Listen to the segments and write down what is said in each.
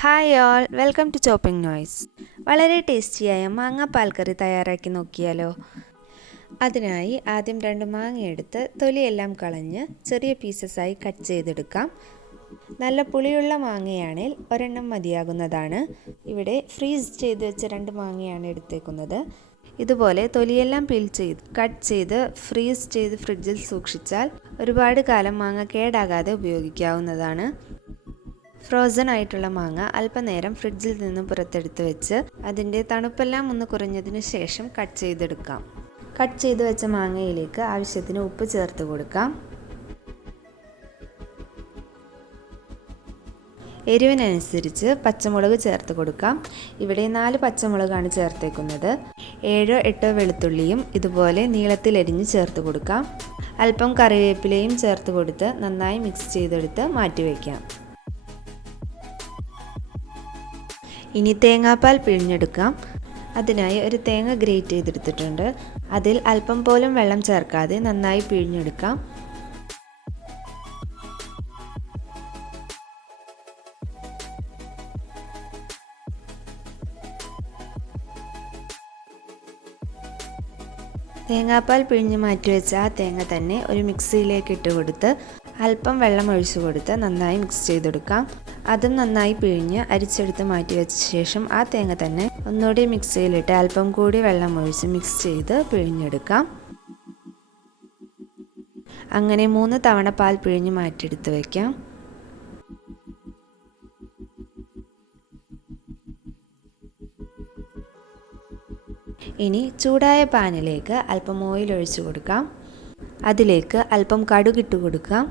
Hi all, welcome to chopping noise. വളരെ ടേസ്റ്റിയായ മാങ്ങ പാൽക്കറി തയ്യാറാക്കി നോക്കിയാലോ. അതിനായി ആദ്യം 2 മാങ്ങ എടുത്ത് തൊലിയെല്ലാം കളഞ്ഞ് ചെറിയ പീസസായി കട്ട് ചെയ്തെടുക്കാം. നല്ല പുളിയുള്ള മാങ്ങയാണെങ്കിൽ ഒരെണ്ണം മതിയാകുന്നതാണ്. ഇവിടെ ഫ്രീസ് ചെയ്ത് വെച്ച 2 മാങ്ങയാണ് എടുത്തേക്കുന്നത്. ഇതുപോലെ തൊലിയെല്ലാം കട്ട് ചെയ്ത് ഫ്രീസ് ചെയ്ത് ഫ്രിഡ്ജിൽ സൂക്ഷിച്ചാൽ ഒരുപാട് കാലം മാങ്ങ കേടാകാതെ ഉപയോഗിക്കാവുന്നതാണ്. ഫ്രോസൺ ആയിട്ടുള്ള മാങ്ങ അല്പനേരം ഫ്രിഡ്ജിൽ നിന്നും പുറത്തെടുത്ത് വെച്ച് അതിൻ്റെ തണുപ്പെല്ലാം ഒന്ന് കുറഞ്ഞതിന് ശേഷം കട്ട് ചെയ്തെടുക്കാം. കട്ട് ചെയ്ത് വെച്ച മാങ്ങയിലേക്ക് ആവശ്യത്തിന് ഉപ്പ് ചേർത്ത് കൊടുക്കാം. എരിവിനനുസരിച്ച് പച്ചമുളക് ചേർത്ത് കൊടുക്കാം. ഇവിടെ 4 പച്ചമുളകാണ് ചേർത്തേക്കുന്നത്. 7-8 വെളുത്തുള്ളിയും ഇതുപോലെ നീളത്തിൽ എരിഞ്ഞ് ചേർത്ത് കൊടുക്കാം. അല്പം കറിവേപ്പിലയും ചേർത്ത് കൊടുത്ത് നന്നായി മിക്സ് ചെയ്തെടുത്ത് മാറ്റിവെക്കാം. ഇനി തേങ്ങാപ്പാൽ പിഴിഞ്ഞെടുക്കാം. അതിനായി ഒരു തേങ്ങ ഗ്രേറ്റ് ചെയ്തെടുത്തിട്ടുണ്ട്. അതിൽ അല്പം പോലും വെള്ളം ചേർക്കാതെ നന്നായി പിഴിഞ്ഞെടുക്കാം. തേങ്ങാപ്പാൽ പിഴിഞ്ഞ് മാറ്റിവെച്ച ആ തേങ്ങ തന്നെ ഒരു മിക്സിയിലേക്ക് ഇട്ട് കൊടുത്ത് അല്പം വെള്ളം ഒഴിച്ചു കൊടുത്ത് നന്നായി മിക്സ് ചെയ്തെടുക്കാം. അതും നന്നായി പിഴിഞ്ഞ് അരിച്ചെടുത്ത് മാറ്റി വെച്ച ശേഷം ആ തേങ്ങ തന്നെ ഒന്നുകൂടി മിക്സിയിലിട്ട് അല്പം കൂടി വെള്ളം ഒഴിച്ച് മിക്സ് ചെയ്ത് പിഴിഞ്ഞെടുക്കാം. അങ്ങനെ 3 തവണ പാൽ പിഴിഞ്ഞ് മാറ്റിയെടുത്ത് വയ്ക്കാം. ഇനി ചൂടായ പാനിലേക്ക് അല്പം ഓയിൽ ഒഴിച്ചു കൊടുക്കാം. അതിലേക്ക് അല്പം കടുകിട്ട് കൊടുക്കാം.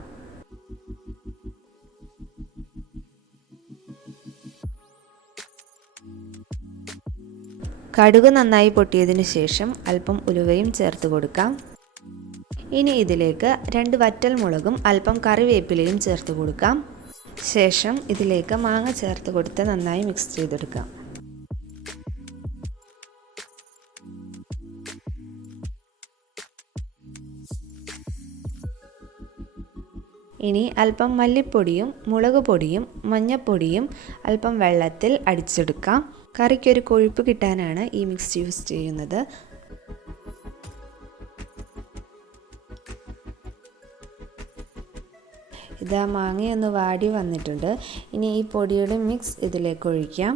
കടുക് നന്നായി പൊട്ടിയതിന് ശേഷം അല്പം ഉലുവയും ചേർത്ത് കൊടുക്കാം. ഇനി ഇതിലേക്ക് 2 വറ്റൽമുളകും അല്പം കറിവേപ്പിലയും ചേർത്ത് കൊടുക്കാം. ശേഷം ഇതിലേക്ക് മാങ്ങ ചേർത്ത് കൊടുത്ത് നന്നായി മിക്സ് ചെയ്തെടുക്കാം. ഇനി അല്പം മല്ലിപ്പൊടിയും മുളക് പൊടിയും മഞ്ഞൾപ്പൊടിയും അല്പം വെള്ളത്തിൽ അടിച്ചെടുക്കാം. കറിക്കൊരു കൊഴുപ്പ് കിട്ടാനാണ് ഈ മിക്സ് യൂസ് ചെയ്യുന്നത്. ഇതാ മാങ്ങയൊന്ന് വാടി വന്നിട്ടുണ്ട്. ഇനി ഈ പൊടിയുടെ മിക്സ് ഇതിലേക്ക് ഒഴിക്കാം.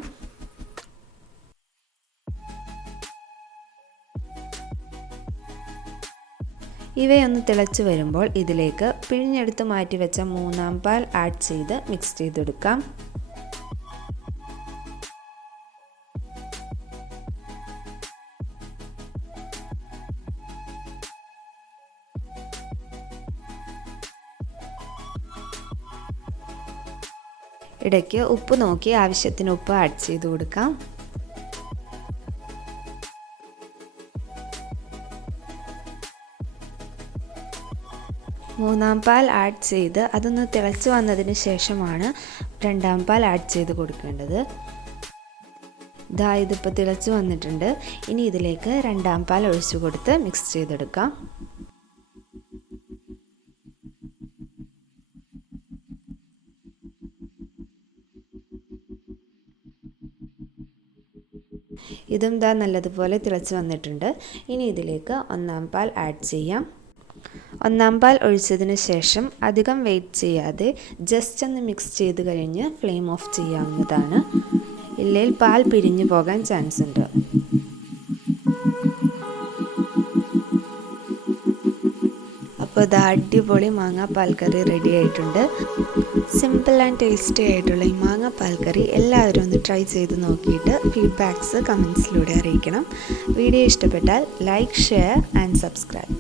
ഇവയൊന്ന് തിളച്ച് വരുമ്പോൾ ഇതിലേക്ക് പിഴിഞ്ഞെടുത്ത് മാറ്റി വെച്ച 3-ാം പാൽ ആഡ് ചെയ്ത് മിക്സ് ചെയ്തെടുക്കാം. ഇടയ്ക്ക് ഉപ്പ് നോക്കി ആവശ്യത്തിന് ഉപ്പ് ആഡ് ചെയ്ത് കൊടുക്കാം. മൂന്നാം പാൽ ആഡ് ചെയ്ത് അതൊന്ന് തിളച്ച് വന്നതിന് ശേഷമാണ് 2-ാം പാൽ ആഡ് ചെയ്ത് കൊടുക്കേണ്ടത്. ഇതിപ്പോൾ തിളച്ച് വന്നിട്ടുണ്ട്. ഇനി ഇതിലേക്ക് 2-ാം പാൽ ഒഴിച്ചു കൊടുത്ത് മിക്സ് ചെയ്തെടുക്കാം. ഇതും നല്ലതുപോലെ തിളച്ച് വന്നിട്ടുണ്ട്. ഇനി ഇതിലേക്ക് 1-ാം പാൽ ആഡ് ചെയ്യാം. 1-ാം പാൽ ഒഴിച്ചതിന് ശേഷം അധികം വെയിറ്റ് ചെയ്യാതെ ജസ്റ്റ് ഒന്ന് മിക്സ് ചെയ്ത് കഴിഞ്ഞ് ഫ്ലെയിം ഓഫ് ചെയ്യാവുന്നതാണ്. ഇല്ലെങ്കിൽ പാൽ പിരിഞ്ഞു പോകാൻ ചാൻസ് ഉണ്ട്. അപ്പോൾ അടിപൊളി മാങ്ങ പാൽക്കറി റെഡി ആയിട്ടുണ്ട്. സിമ്പിൾ ആൻഡ് ടേസ്റ്റി ആയിട്ടുള്ള ഈ മാങ്ങ പാൽക്കറി എല്ലാവരും ഒന്ന് ട്രൈ ചെയ്ത് നോക്കിയിട്ട് ഫീഡ്ബാക്ക്സ് കമൻസിലൂടെ അറിയിക്കണം. വീഡിയോ ഇഷ്ടപ്പെട്ടാൽ ലൈക്ക്, ഷെയർ ആൻഡ് സബ്സ്ക്രൈബ്.